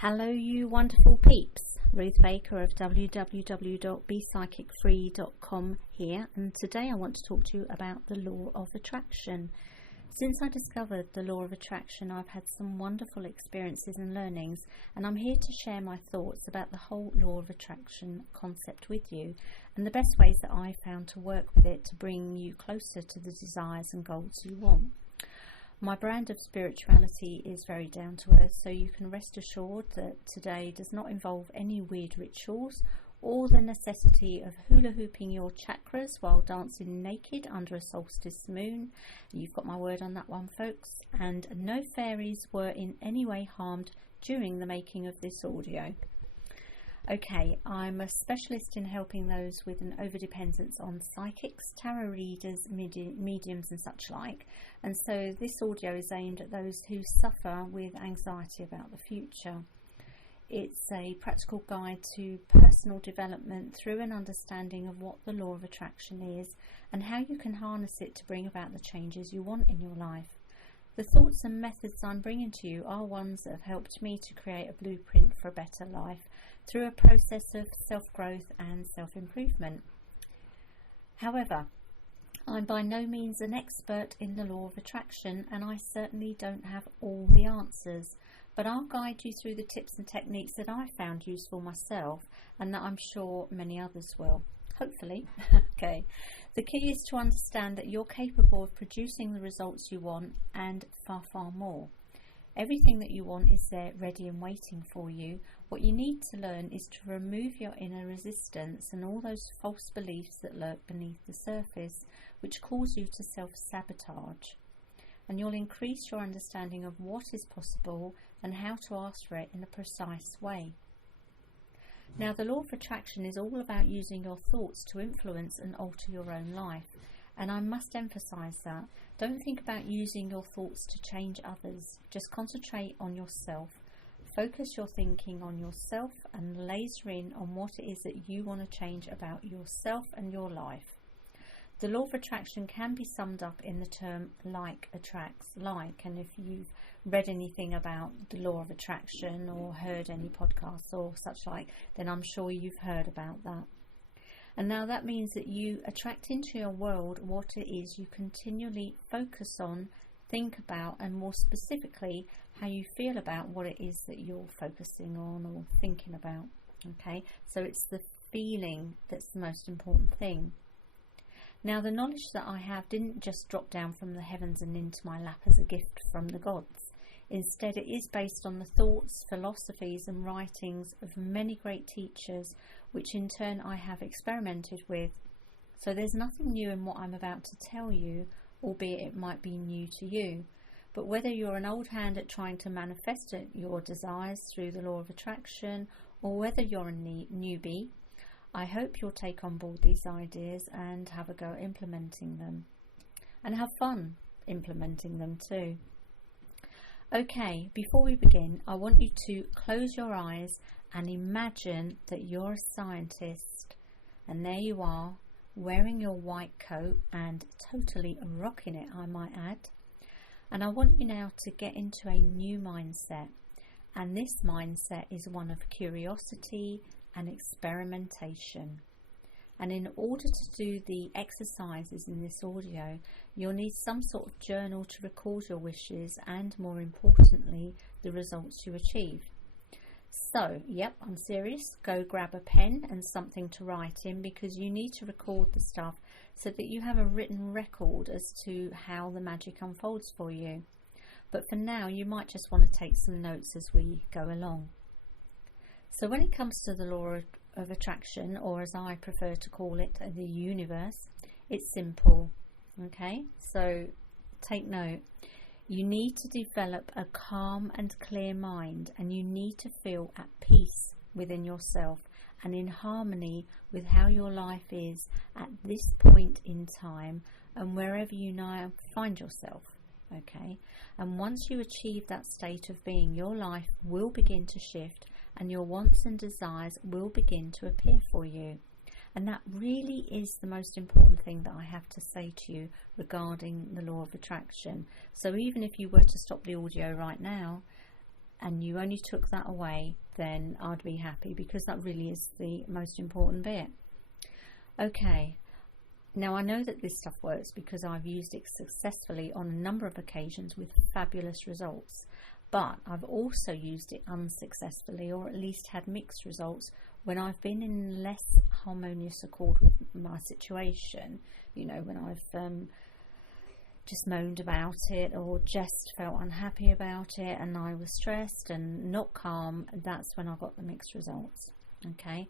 Hello you wonderful peeps, Ruth Baker of www.bepsychicfree.com here, and today I want to talk to you about the law of attraction. Since I discovered the law of attraction, I've had some wonderful experiences and learnings, and I'm here to share my thoughts about the whole law of attraction concept with you and the best ways that I found to work with it to bring you closer to the desires and goals you want. My brand of spirituality is very down to earth, so you can rest assured that today does not involve any weird rituals or the necessity of hula hooping your chakras while dancing naked under a solstice moon. You've got my word on that one, folks. And no fairies were in any way harmed during the making of this audio. Okay, I'm a specialist in helping those with an overdependence on psychics, tarot readers, mediums and such like. And so this audio is aimed at those who suffer with anxiety about the future. It's a practical guide to personal development through an understanding of what the law of attraction is and how you can harness it to bring about the changes you want in your life. The thoughts and methods I'm bringing to you are ones that have helped me to create a blueprint for a better life through a process of self-growth and self-improvement. However, I'm by no means an expert in the law of attraction, and I certainly don't have all the answers, but I'll guide you through the tips and techniques that I found useful myself and that I'm sure many others will. Hopefully. Okay. The key is to understand that you're capable of producing the results you want and far, far more. Everything that you want is there ready and waiting for you. What you need to learn is to remove your inner resistance and all those false beliefs that lurk beneath the surface, which cause you to self-sabotage. And you'll increase your understanding of what is possible and how to ask for it in a precise way. Now, the law of attraction is all about using your thoughts to influence and alter your own life. And I must emphasize that. Don't think about using your thoughts to change others. Just concentrate on yourself. Focus your thinking on yourself and laser in on what it is that you want to change about yourself and your life. The law of attraction can be summed up in the term like attracts like, and if you've read anything about the law of attraction or heard any podcasts or such like, then I'm sure you've heard about that. And now that means that you attract into your world what it is you continually focus on, think about, and more specifically, how you feel about what it is that you're focusing on or thinking about. Okay, so it's the feeling that's the most important thing. Now, the knowledge that I have didn't just drop down from the heavens and into my lap as a gift from the gods. Instead, it is based on the thoughts, philosophies and writings of many great teachers, which in turn I have experimented with. So there's nothing new in what I'm about to tell you, albeit it might be new to you. But whether you're an old hand at trying to manifest your desires through the law of attraction, or whether you're a newbie, I hope you'll take on board these ideas and have a go at implementing them. And have fun implementing them too. Okay, before we begin, I want you to close your eyes and imagine that you're a scientist. And there you are, wearing your white coat and totally rocking it, I might add. And I want you now to get into a new mindset. And this mindset is one of curiosity and experimentation. And in order to do the exercises in this audio, you'll need some sort of journal to record your wishes and, more importantly, the results you achieve. So, yep, I'm serious. Go grab a pen and something to write in, because you need to record the stuff so that you have a written record as to how the magic unfolds for you. But for now, you might just want to take some notes as we go along. So when it comes to the law of attraction, or as I prefer to call it, the universe, it's simple. Okay, so take note. You need to develop a calm and clear mind, and you need to feel at peace within yourself and in harmony with how your life is at this point in time and wherever you now find yourself. Okay, and once you achieve that state of being, your life will begin to shift and your wants and desires will begin to appear for you. And that really is the most important thing that I have to say to you regarding the law of attraction. So even if you were to stop the audio right now, and you only took that away, then I'd be happy, because that really is the most important bit. Okay, now I know that this stuff works because I've used it successfully on a number of occasions with fabulous results, but I've also used it unsuccessfully, or at least had mixed results, when I've been in less harmonious accord with my situation. You know, when I've just moaned about it, or just felt unhappy about it, and I was stressed and not calm, that's when I got the mixed results. Okay,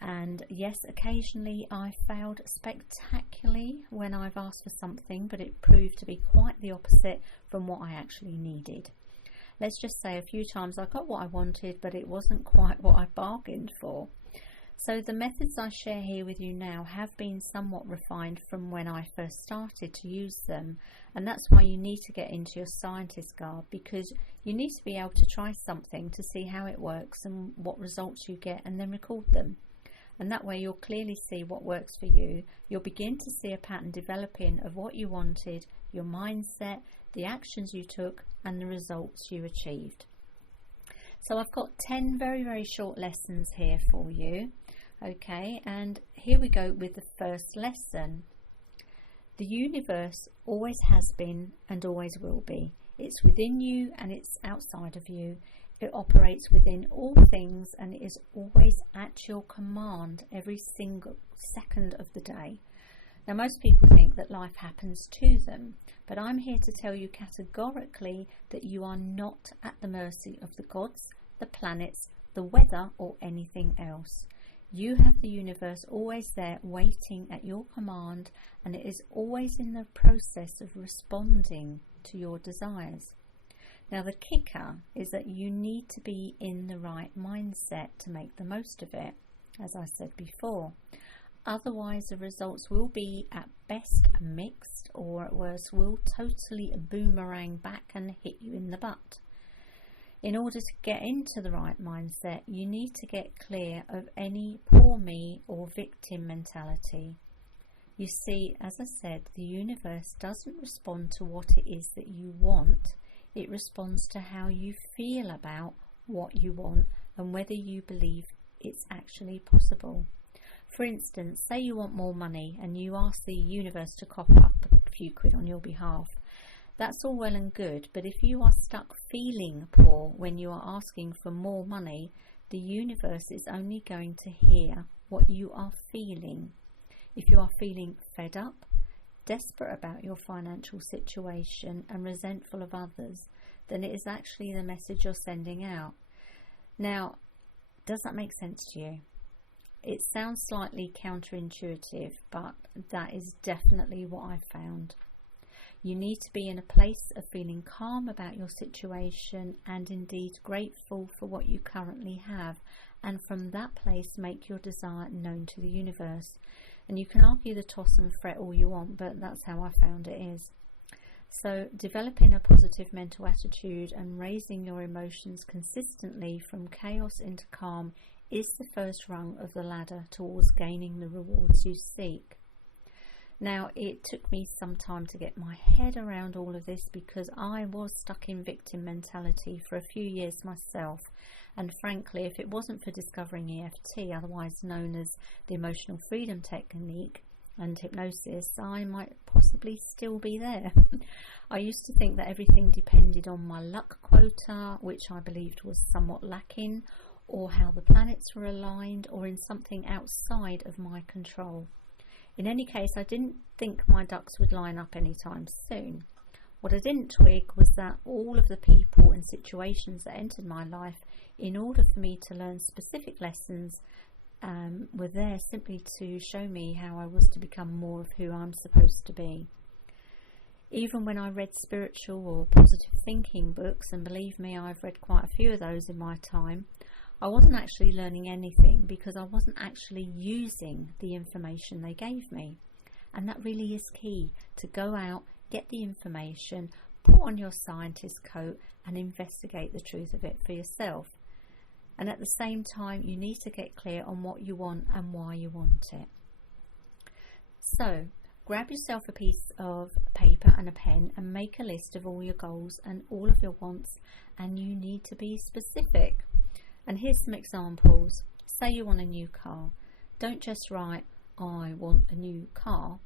and yes, occasionally I failed spectacularly when I've asked for something, but it proved to be quite the opposite from what I actually needed. Let's just say a few times I got what I wanted, but it wasn't quite what I bargained for. So the methods I share here with you now have been somewhat refined from when I first started to use them, and that's why you need to get into your scientist garb, because you need to be able to try something to see how it works and what results you get, and then record them. And that way you'll clearly see what works for you. You'll begin to see a pattern developing of what you wanted, your mindset, the actions you took, and the results you achieved. So I've got 10 very, very short lessons here for you. Okay, and here we go with the first lesson. The universe always has been and always will be. It's within you and it's outside of you. It operates within all things, and it is always at your command every single second of the day. Now, most people think that life happens to them, but I'm here to tell you categorically that you are not at the mercy of the gods, the planets, the weather, or anything else. You have the universe always there waiting at your command, and it is always in the process of responding to your desires. Now, the kicker is that you need to be in the right mindset to make the most of it, as I said before. Otherwise, the results will be at best mixed, or at worst will totally boomerang back and hit you in the butt. In order to get into the right mindset, you need to get clear of any poor me or victim mentality. You see, as I said, the universe doesn't respond to what it is that you want. It responds to how you feel about what you want and whether you believe it's actually possible. For instance, say you want more money and you ask the universe to cough up a few quid on your behalf. That's all well and good, but if you are stuck feeling poor when you are asking for more money, the universe is only going to hear what you are feeling. If you are feeling fed up, desperate about your financial situation, and resentful of others, then it is actually the message you're sending out. Now, does that make sense to you? It sounds slightly counterintuitive, but that is definitely what I found. You need to be in a place of feeling calm about your situation and indeed grateful for what you currently have, and from that place make your desire known to the universe. And you can argue the toss and fret all you want, but that's how I found it is. So developing a positive mental attitude and raising your emotions consistently from chaos into calm is the first rung of the ladder towards gaining the rewards you seek. Now, it took me some time to get my head around all of this, because I was stuck in victim mentality for a few years myself, and frankly, if it wasn't for discovering EFT, otherwise known as the Emotional Freedom Technique, and hypnosis, I might possibly still be there. I used to think that everything depended on my luck quota, which I believed was somewhat lacking, or how the planets were aligned, or in something outside of my control. In any case, I didn't think my ducks would line up anytime soon. What I didn't twig was that all of the people and situations that entered my life, in order for me to learn specific lessons, were there simply to show me how I was to become more of who I'm supposed to be. Even when I read spiritual or positive thinking books, and believe me, I've read quite a few of those in my time, I wasn't actually learning anything, because I wasn't actually using the information they gave me. And that really is key, to go out, get the information, put on your scientist coat and investigate the truth of it for yourself. And at the same time, you need to get clear on what you want and why you want it. So, Grab yourself a piece of paper and a pen and make a list of all your goals and all of your wants, and you need to be specific. And here's some examples. Say you want a new car. Don't just write, I want a new car.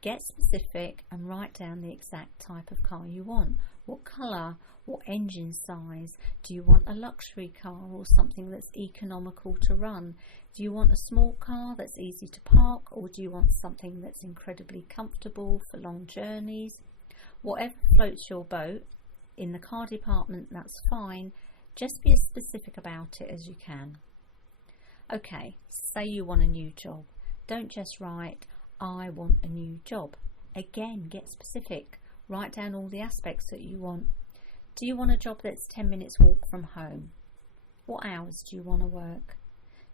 Get specific and write down the exact type of car you want. What colour? What engine size? Do you want a luxury car or something that's economical to run? Do you want a small car that's easy to park, or do you want something that's incredibly comfortable for long journeys? Whatever floats your boat, in the car department, that's fine. Just be as specific about it as you can. Okay, say you want a new job. Don't just write, I want a new job. Again, get specific. Write down all the aspects that you want. Do you want a job that's 10 minutes walk from home? What hours do you want to work?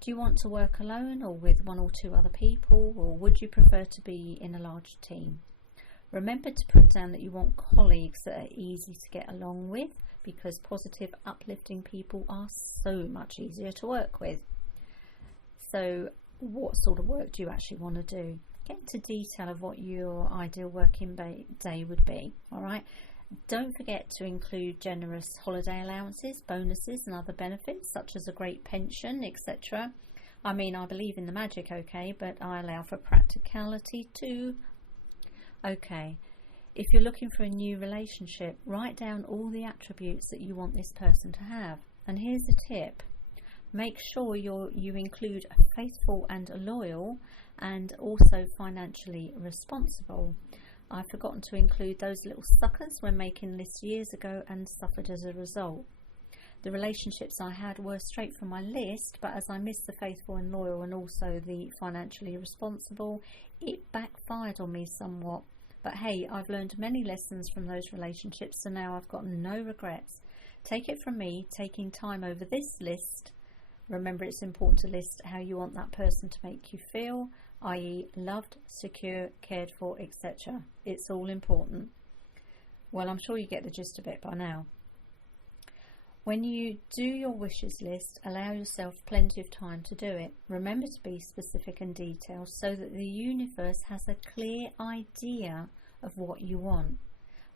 Do you want to work alone or with one or two other people, or would you prefer to be in a large team? Remember to put down that you want colleagues that are easy to get along with, because positive, uplifting people are so much easier to work with. So what sort of work do you actually want to do? Get into detail of what your ideal working day would be, all right? Don't forget to include generous holiday allowances, bonuses and other benefits such as a great pension, etc. I mean, I believe in the magic, okay, but I allow for practicality too. Okay, if you're looking for a new relationship, write down all the attributes that you want this person to have. And here's a tip. Make sure you include faithful and loyal, and also financially responsible. I've forgotten to include those little suckers when making lists years ago and suffered as a result. The relationships I had were straight from my list, but as I missed the faithful and loyal and also the financially responsible, it backfired on me somewhat. But hey, I've learned many lessons from those relationships, so now I've got no regrets. Take it from me, taking time over this list. Remember, it's important to list how you want that person to make you feel, i.e. loved, secure, cared for, etc. It's all important. Well, I'm sure you get the gist of it by now. When you do your wishes list, allow yourself plenty of time to do it. Remember to be specific and detailed so that the universe has a clear idea of what you want.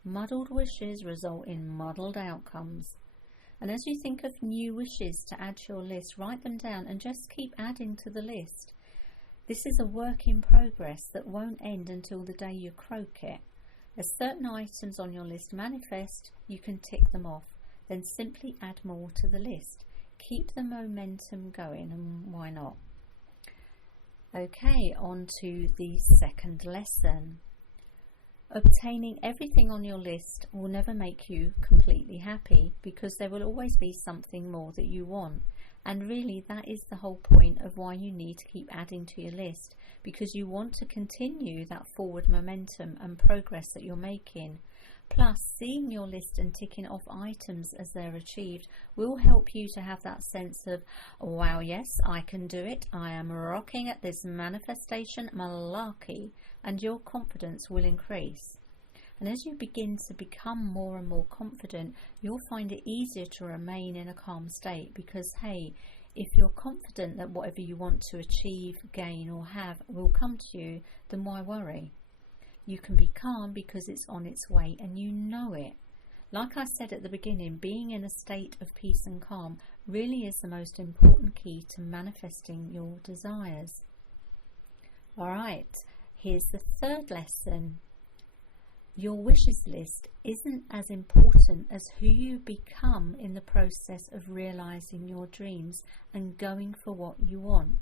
Muddled wishes result in muddled outcomes. And as you think of new wishes to add to your list, write them down and just keep adding to the list. This is a work in progress that won't end until the day you croak it. As certain items on your list manifest, you can tick them off. Then simply add more to the list. Keep the momentum going, and why not? Okay, on to the second lesson. Obtaining everything on your list will never make you completely happy, because there will always be something more that you want. And really, that is the whole point of why you need to keep adding to your list, because you want to continue that forward momentum and progress that you're making. Plus, seeing your list and ticking off items as they're achieved will help you to have that sense of, wow, yes, I can do it. I am rocking at this manifestation malarkey, and your confidence will increase. And as you begin to become more and more confident, you'll find it easier to remain in a calm state, because, hey, if you're confident that whatever you want to achieve, gain or have will come to you, then why worry? You can be calm because it's on its way and you know it. Like I said at the beginning, being in a state of peace and calm really is the most important key to manifesting your desires. Alright, here's the third lesson. Your wishes list isn't as important as who you become in the process of realizing your dreams and going for what you want.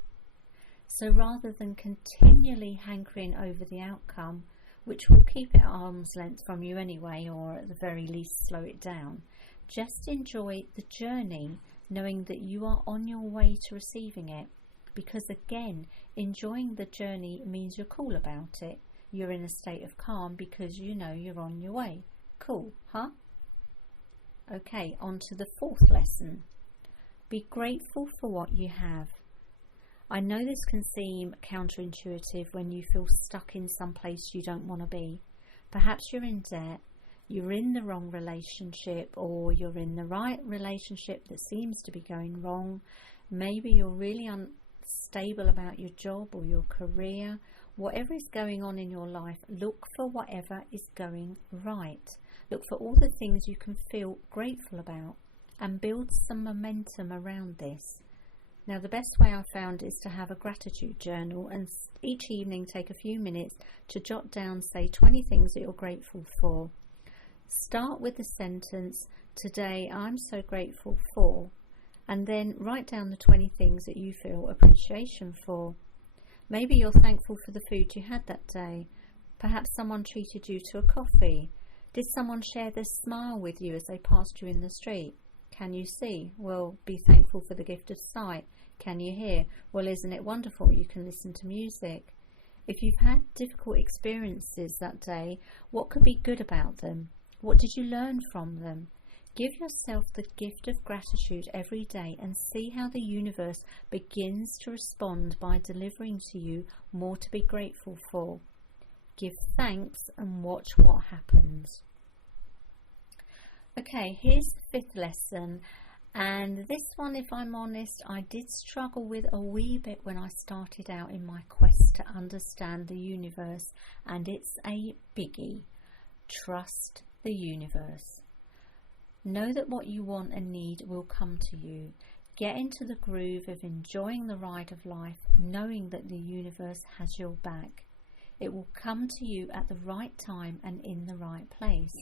So rather than continually hankering over the outcome, which will keep it at arm's length from you anyway, or at the very least slow it down, just enjoy the journey, knowing that you are on your way to receiving it. Because again, enjoying the journey means you're cool about it. You're in a state of calm because you know you're on your way. Cool, huh? Okay, on to the fourth lesson. Be grateful for what you have. I know this can seem counterintuitive when you feel stuck in some place you don't want to be. Perhaps you're in debt, you're in the wrong relationship, or you're in the right relationship that seems to be going wrong. Maybe you're really unstable about your job or your career, Whatever is going on in your life, look for whatever is going right. Look for all the things you can feel grateful about and build some momentum around this. Now, the best way I've found is to have a gratitude journal and each evening take a few minutes to jot down, say, 20 things that you're grateful for. Start with the sentence, "Today I'm so grateful for," and then write down the 20 things that you feel appreciation for. Maybe you're thankful for the food you had that day. Perhaps someone treated you to a coffee. Did someone share their smile with you as they passed you in the street? Can you see? Well, be thankful for the gift of sight. Can you hear? Well, isn't it wonderful you can listen to music? If you've had difficult experiences that day, what could be good about them? What did you learn from them? Give yourself the gift of gratitude every day and see how the universe begins to respond by delivering to you more to be grateful for. Give thanks and watch what happens. Okay, here's the fifth lesson, and this one, if I'm honest, I did struggle with a wee bit when I started out in my quest to understand the universe, and it's a biggie. Trust the universe. Know that what you want and need will come to you. Get into the groove of enjoying the ride of life, knowing that the universe has your back. It will come to you at the right time and in the right place.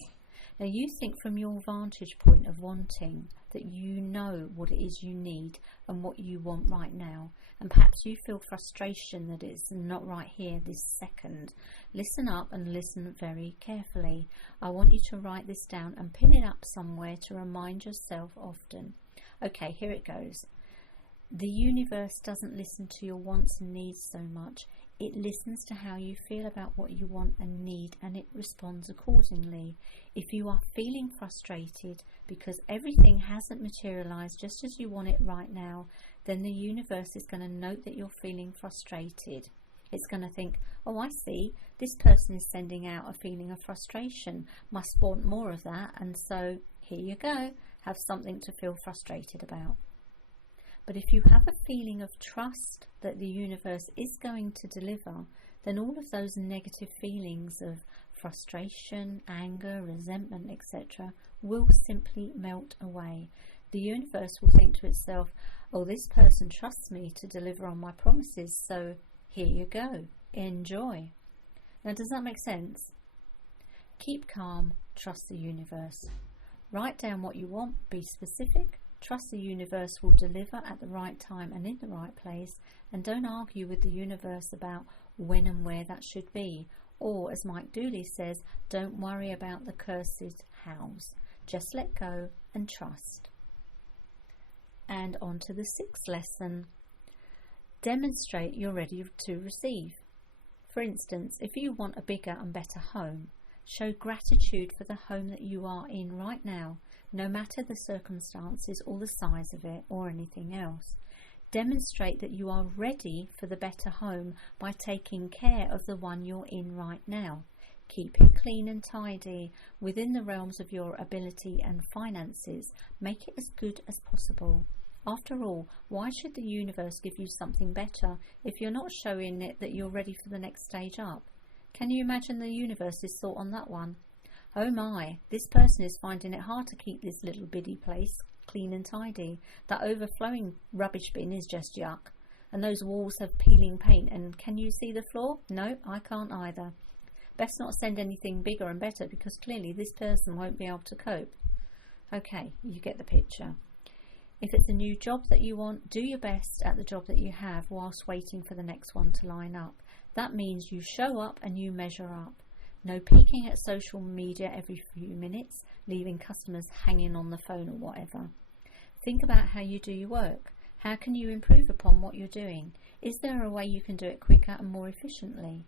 Now, you think from your vantage point of wanting that you know what it is you need and what you want right now, and perhaps you feel frustration that it's not right here this second. Listen up and listen very carefully. I want you to write this down and pin it up somewhere to remind yourself often. Okay, here it goes. The universe doesn't listen to your wants and needs so much. It listens to how you feel about what you want and need, and it responds accordingly. If you are feeling frustrated because everything hasn't materialized just as you want it right now, then the universe is going to note that you're feeling frustrated. It's going to think, oh, I see, this person is sending out a feeling of frustration, must want more of that, and so here you go, have something to feel frustrated about. But if you have a feeling of trust that the universe is going to deliver, then all of those negative feelings of frustration, anger, resentment, etc. will simply melt away. The universe will think to itself, oh, this person trusts me to deliver on my promises, so here you go, enjoy. Now, does that make sense? Keep calm, trust the universe. Write down what you want, be specific. Trust the universe will deliver at the right time and in the right place, and don't argue with the universe about when and where that should be. Or, as Mike Dooley says, don't worry about the cursed hows. Just let go and trust. And on to the sixth lesson. Demonstrate you're ready to receive. For instance, if you want a bigger and better home, show gratitude for the home that you are in right now, no matter the circumstances or the size of it or anything else. Demonstrate that you are ready for the better home by taking care of the one you're in right now. Keep it clean and tidy within the realms of your ability and finances. Make it as good as possible. After all, why should the universe give you something better if you're not showing it that you're ready for the next stage up? Can you imagine the universe's thought on that one? Oh my, this person is finding it hard to keep this little bitty place clean and tidy. That overflowing rubbish bin is just yuck. And those walls have peeling paint, and can you see the floor? No, I can't either. Best not send anything bigger and better, because clearly this person won't be able to cope. Okay, you get the picture. If it's a new job that you want, do your best at the job that you have whilst waiting for the next one to line up. That means you show up and you measure up. No peeking at social media every few minutes, leaving customers hanging on the phone or whatever. Think about how you do your work. How can you improve upon what you're doing? Is there a way you can do it quicker and more efficiently?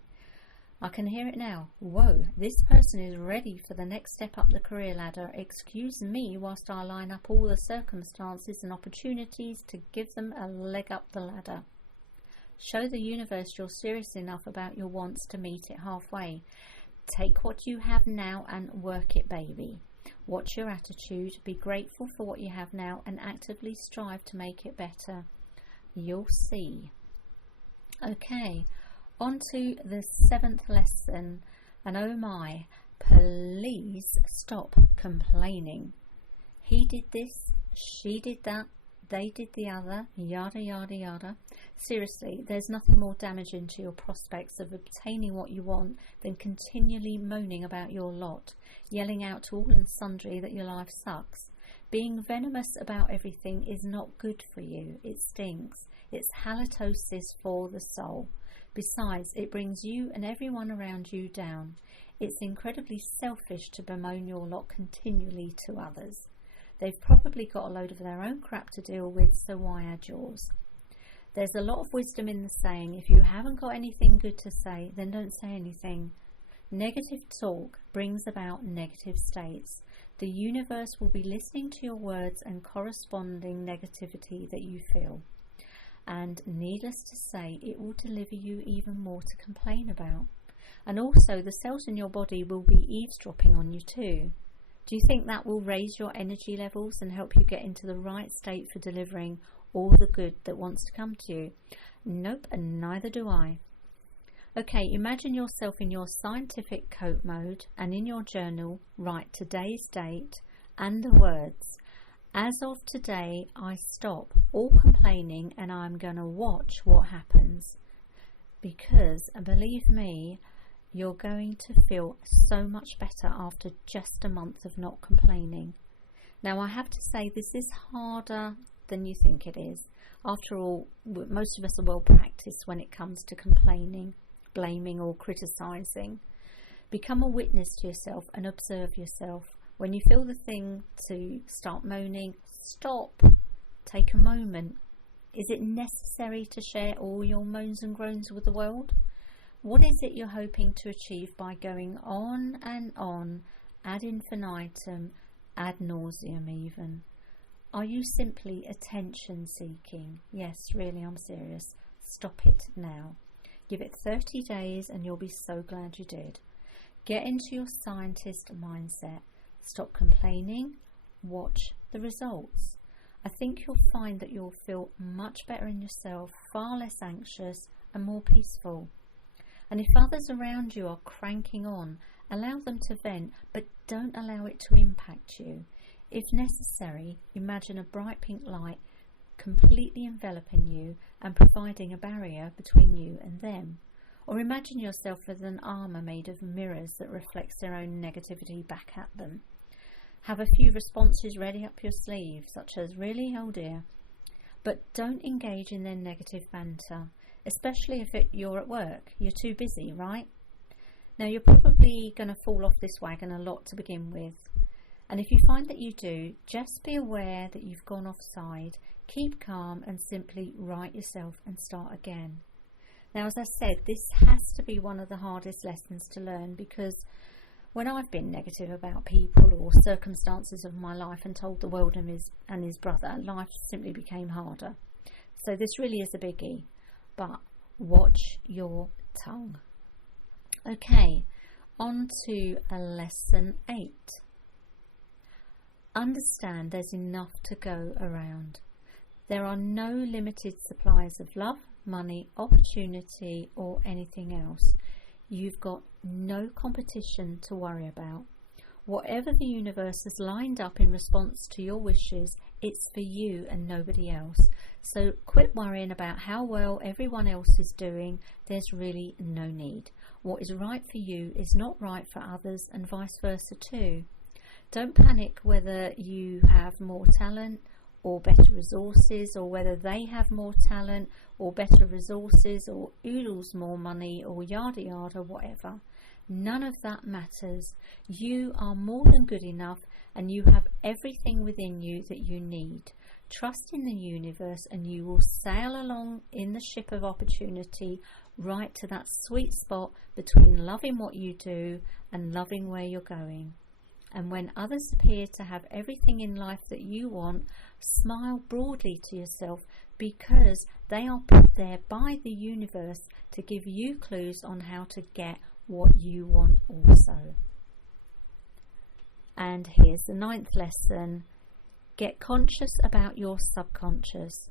I can hear it now. Whoa, this person is ready for the next step up the career ladder. Excuse me whilst I line up all the circumstances and opportunities to give them a leg up the ladder. Show the universe you're serious enough about your wants to meet it halfway. Take what you have now and work it, baby. Watch your attitude, be grateful for what you have now, and actively strive to make it better. You'll see. Okay, On to the 7th lesson, and oh my, please stop complaining. He did this, she did that, they did the other, yada yada yada. Seriously, there's nothing more damaging to your prospects of obtaining what you want than continually moaning about your lot, yelling out to all and sundry that your life sucks. Being venomous about everything is not good for you. It stinks. It's halitosis for the soul. Besides, it brings you and everyone around you down. It's incredibly selfish to bemoan your lot continually to others. They've probably got a load of their own crap to deal with, so why add yours? There's a lot of wisdom in the saying, if you haven't got anything good to say, then don't say anything. Negative talk brings about negative states. The universe will be listening to your words and corresponding negativity that you feel. And needless to say, it will deliver you even more to complain about. And also, the cells in your body will be eavesdropping on you too. Do you think that will raise your energy levels and help you get into the right state for delivering all the good that wants to come to you? Nope, and neither do I. Okay, imagine yourself in your scientific coat mode and in your journal write today's date and the words, as of today I stop all complaining and I'm going to watch what happens. Because, believe me, you're going to feel so much better after just a month of not complaining. Now, I have to say this is harder than you think it is. After all, most of us are well practiced when it comes to complaining, blaming or criticising. Become a witness to yourself and observe yourself. When you feel the thing to start moaning, stop. Take a moment. Is it necessary to share all your moans and groans with the world? What is it you're hoping to achieve by going on and on, ad infinitum, ad nauseum even? Are you simply attention seeking? Yes, really, I'm serious. Stop it now. Give it 30 days and you'll be so glad you did. Get into your scientist mindset. Stop complaining. Watch the results. I think you'll find that you'll feel much better in yourself, far less anxious and more peaceful. And if others around you are cranking on, allow them to vent, but don't allow it to impact you. If necessary, imagine a bright pink light completely enveloping you and providing a barrier between you and them. Or imagine yourself with an armour made of mirrors that reflects their own negativity back at them. Have a few responses ready up your sleeve, such as, really, oh dear. But don't engage in their negative banter, especially if you're at work. You're too busy, right? Now, you're probably going to fall off this wagon a lot to begin with. And if you find that you do, just be aware that you've gone offside. Keep calm and simply right yourself and start again. Now, as I said, this has to be one of the hardest lessons to learn, because when I've been negative about people or circumstances of my life and told the world and his brother, life simply became harder. So this really is a biggie. But watch your tongue. Okay, on to lesson 8. Understand there's enough to go around. There are no limited supplies of love, money, opportunity, or anything else. You've got no competition to worry about. Whatever the universe has lined up in response to your wishes, it's for you and nobody else. So quit worrying about how well everyone else is doing. There's really no need. What is right for you is not right for others, and vice versa too. Don't panic whether you have more talent or better resources, or whether they have more talent or better resources, or oodles more money, or yada yada, whatever. None of that matters. You are more than good enough, and you have everything within you that you need. Trust in the universe and you will sail along in the ship of opportunity right to that sweet spot between loving what you do and loving where you're going. And when others appear to have everything in life that you want, smile broadly to yourself, because they are put there by the universe to give you clues on how to get what you want also. And here's the 9th lesson. Get conscious about your subconscious.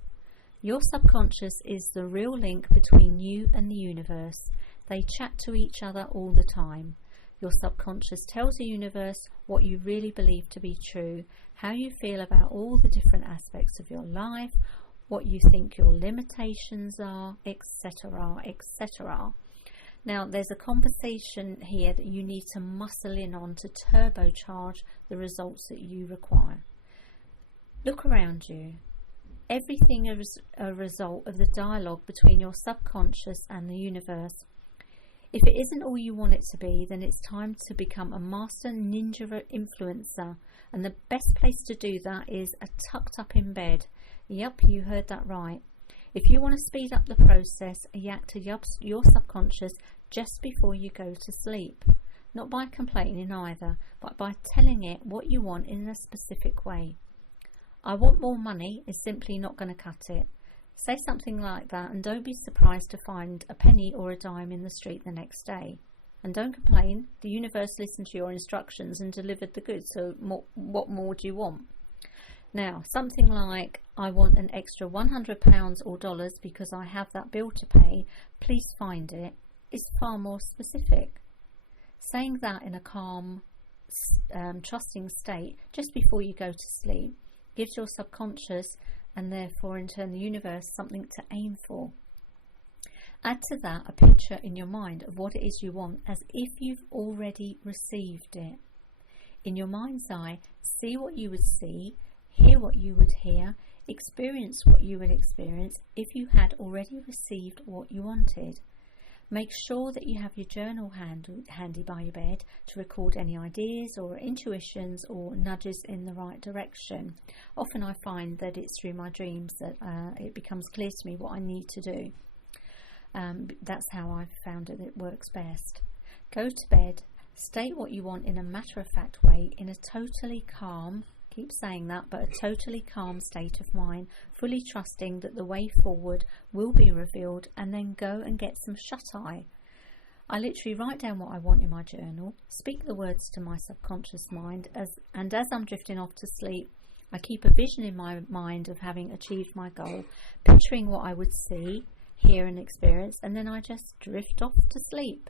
Your subconscious is the real link between you and the universe. They chat to each other all the time. Your subconscious tells the universe what you really believe to be true, how you feel about all the different aspects of your life, what you think your limitations are, etc., etc. Now, there's a conversation here that you need to muscle in on to turbocharge the results that you require. Look around you. Everything is a result of the dialogue between your subconscious and the universe. If it isn't all you want it to be, then it's time to become a master ninja influencer. And the best place to do that is tucked up in bed. Yep, you heard that right. If you want to speed up the process, yak to your subconscious just before you go to sleep. Not by complaining either, but by telling it what you want in a specific way. I want more money is simply not going to cut it. Say something like that and don't be surprised to find a penny or a dime in the street the next day. And don't complain, the universe listened to your instructions and delivered the goods, so what more do you want? Now, something like, I want an extra £100 or dollars because I have that bill to pay, please find it, is far more specific. Saying that in a calm, trusting state just before you go to sleep gives your subconscious, and therefore in turn the universe, something to aim for. Add to that a picture in your mind of what it is you want as if you've already received it. In your mind's eye, see what you would see, hear what you would hear, experience what you would experience if you had already received what you wanted. Make sure that you have your journal handy by your bed to record any ideas or intuitions or nudges in the right direction. Often I find that it's through my dreams that it becomes clear to me what I need to do. That's how I've found it works best. Go to bed, state what you want in a matter-of-fact way, in a totally calm, keep saying that, but a totally calm state of mind, fully trusting that the way forward will be revealed, and then go and get some shut-eye. I literally write down what I want in my journal, speak the words to my subconscious mind, and as I'm drifting off to sleep, I keep a vision in my mind of having achieved my goal, picturing what I would see, hear and experience, and then I just drift off to sleep.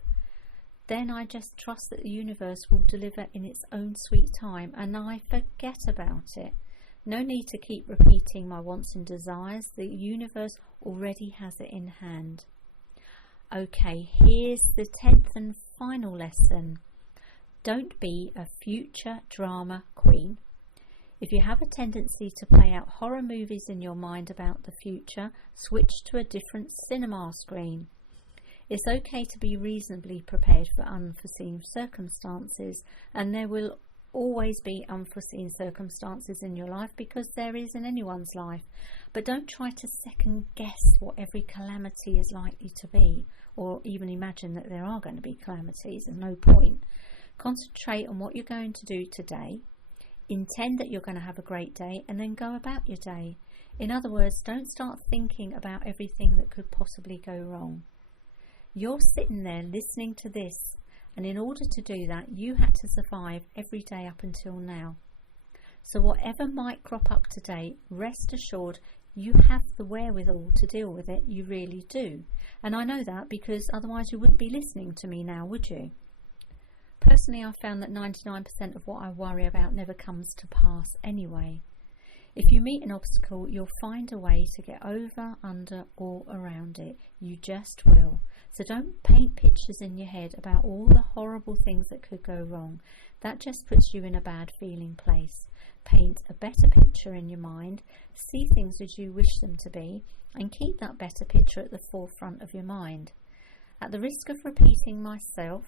Then I just trust that the universe will deliver in its own sweet time, and I forget about it. No need to keep repeating my wants and desires. The universe already has it in hand. Okay, here's the 10th and final lesson. Don't be a future drama queen. If you have a tendency to play out horror movies in your mind about the future, switch to a different cinema screen. It's okay to be reasonably prepared for unforeseen circumstances, and there will always be unforeseen circumstances in your life because there is in anyone's life. But don't try to second guess what every calamity is likely to be, or even imagine that there are going to be calamities. There's no point. Concentrate on what you're going to do today. Intend that you're going to have a great day, and then go about your day. In other words, don't start thinking about everything that could possibly go wrong. You're sitting there listening to this, and in order to do that, you had to survive every day up until now. So whatever might crop up today, rest assured you have the wherewithal to deal with it. You really do. And I know that because otherwise you wouldn't be listening to me now, would you? Personally, I've found that 99% of what I worry about never comes to pass anyway. If you meet an obstacle, you'll find a way to get over, under or around it. You just will. So don't paint pictures in your head about all the horrible things that could go wrong. That just puts you in a bad feeling place. Paint a better picture in your mind, see things as you wish them to be, and keep that better picture at the forefront of your mind. At the risk of repeating myself,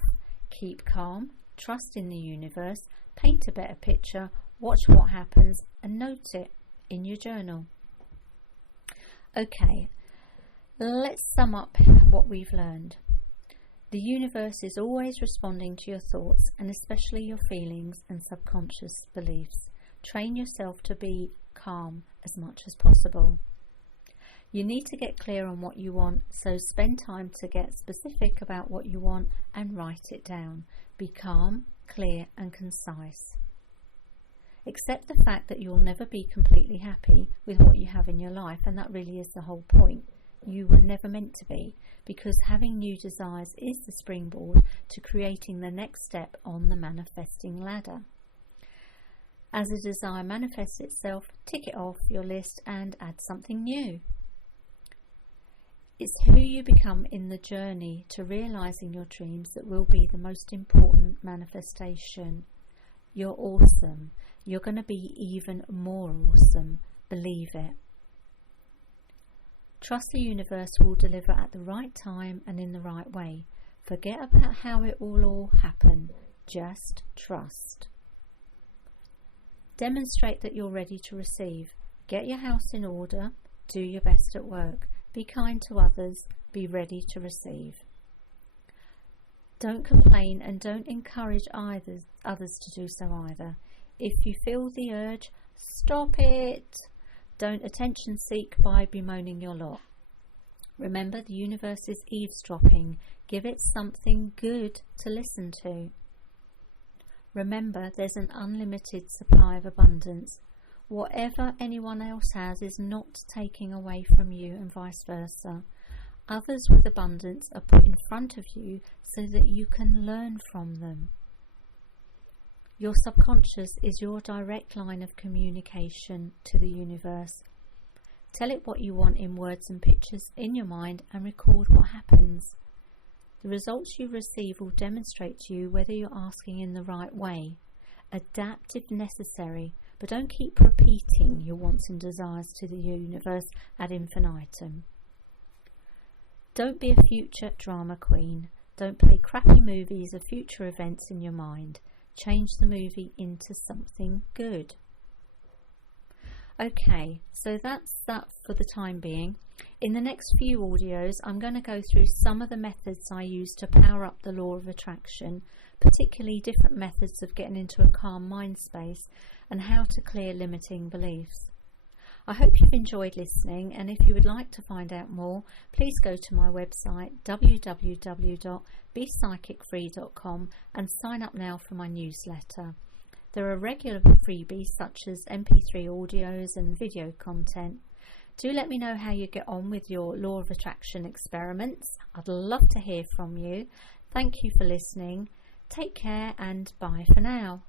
keep calm, trust in the universe, paint a better picture, watch what happens, and note it in your journal. Okay, let's sum up what we've learned. The universe is always responding to your thoughts, and especially your feelings and subconscious beliefs. Train yourself to be calm as much as possible. You need to get clear on what you want, so spend time to get specific about what you want and write it down. Be calm, clear and concise. Accept the fact that you'll never be completely happy with what you have in your life, and that really is the whole point. You were never meant to be, because having new desires is the springboard to creating the next step on the manifesting ladder. As a desire manifests itself, tick it off your list and add something new. It's who you become in the journey to realising your dreams that will be the most important manifestation. You're awesome. You're going to be even more awesome. Believe it. Trust the universe will deliver at the right time and in the right way. Forget about how it will all happen. Just trust. Demonstrate that you're ready to receive. Get your house in order. Do your best at work. Be kind to others. Be ready to receive. Don't complain and don't encourage others to do so either. If you feel the urge, stop it. Don't attention seek by bemoaning your lot. Remember, the universe is eavesdropping. Give it something good to listen to. Remember, there's an unlimited supply of abundance. Whatever anyone else has is not taking away from you, and vice versa. Others with abundance are put in front of you so that you can learn from them. Your subconscious is your direct line of communication to the universe. Tell it what you want in words and pictures in your mind and record what happens. The results you receive will demonstrate to you whether you're asking in the right way. Adapt if necessary, but don't keep repeating your wants and desires to the universe ad infinitum. Don't be a future drama queen. Don't play crappy movies of future events in your mind. Change the movie into something good. Okay, so that's that for the time being. In the next few audios, I'm going to go through some of the methods I use to power up the law of attraction, particularly different methods of getting into a calm mind space and how to clear limiting beliefs. I hope you've enjoyed listening, and if you would like to find out more, please go to my website www.bepsychicfree.com and sign up now for my newsletter. There are regular freebies such as MP3 audios and video content. Do let me know how you get on with your law of attraction experiments. I'd love to hear from you. Thank you for listening. Take care and bye for now.